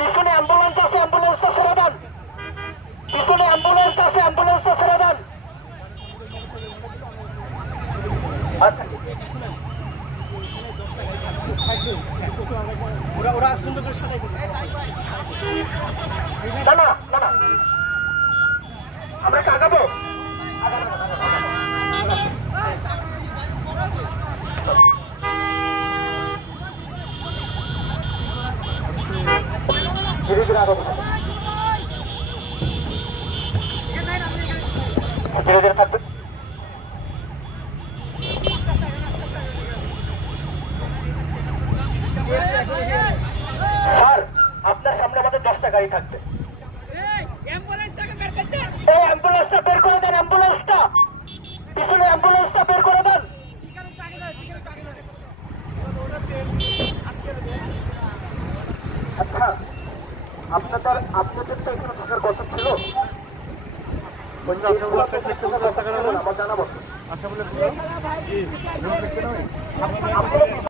পিছনে অ্যাম্বুলেন্স আছে, অ্যাম্বুলেন্সটা ছেড়ে দেন। পিছনে অ্যাম্বুলেন্স আছে, অ্যাম্বুলেন্সটা ছেড়ে দেন। আচ্ছা ওরা সুন্দর করে সাজাই না না না না, আমরা কি আগাবো? ধীরে ধীরে আগাবো, ধীরে ধীরে থাকবে। স্যার, আপনার সামনে আমাদের 10টা গাড়ি থাকবে। এই অ্যাম্বুলেন্সটা বের করে দেন, অ্যাম্বুলেন্সটা পিছনে, অ্যাম্বুলেন্সটা বের করে দেন। আচ্ছা, আপনাদের তো এখানে থাকার কথা ছিল, আমার জানাবো।